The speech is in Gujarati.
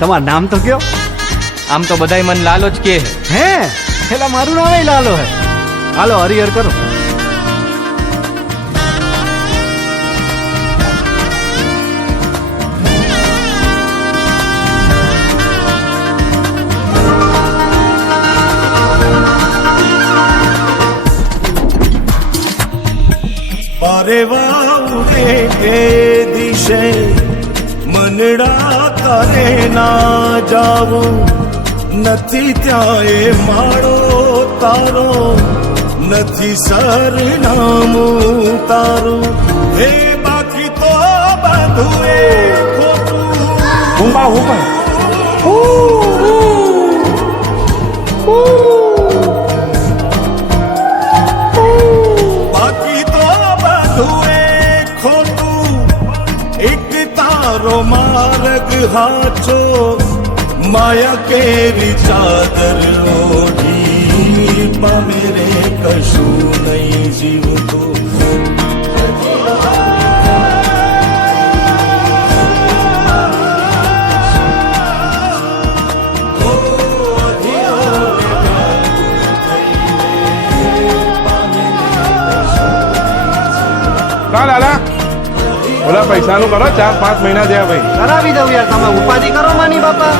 તમારું નામ તો કયો? આમ તો બધાય મન લાલો જ કે હે પેલા મારું નામ લાલો હે. હાલો હરિહર કરો. અરે વાઉરે એ દિશે મનડા તારે ના જાવું નથી ત્યાં એ માળો તારો નથી સરનામું તારું હે બાકી તો બધું એ ખોટું બાકી તો બધું એ ખોટું એક તારો માર્ગ હાચો માયા કેરી ચાદર ઓઢી પામે રે કશું નહીં જીવતું લાલા બોલા પૈસાનું કરો 4-5 મહિના થયા ભાઈ. કરાવી દઉં યાર, તમે ઉપાધિ કરો માની બાપા.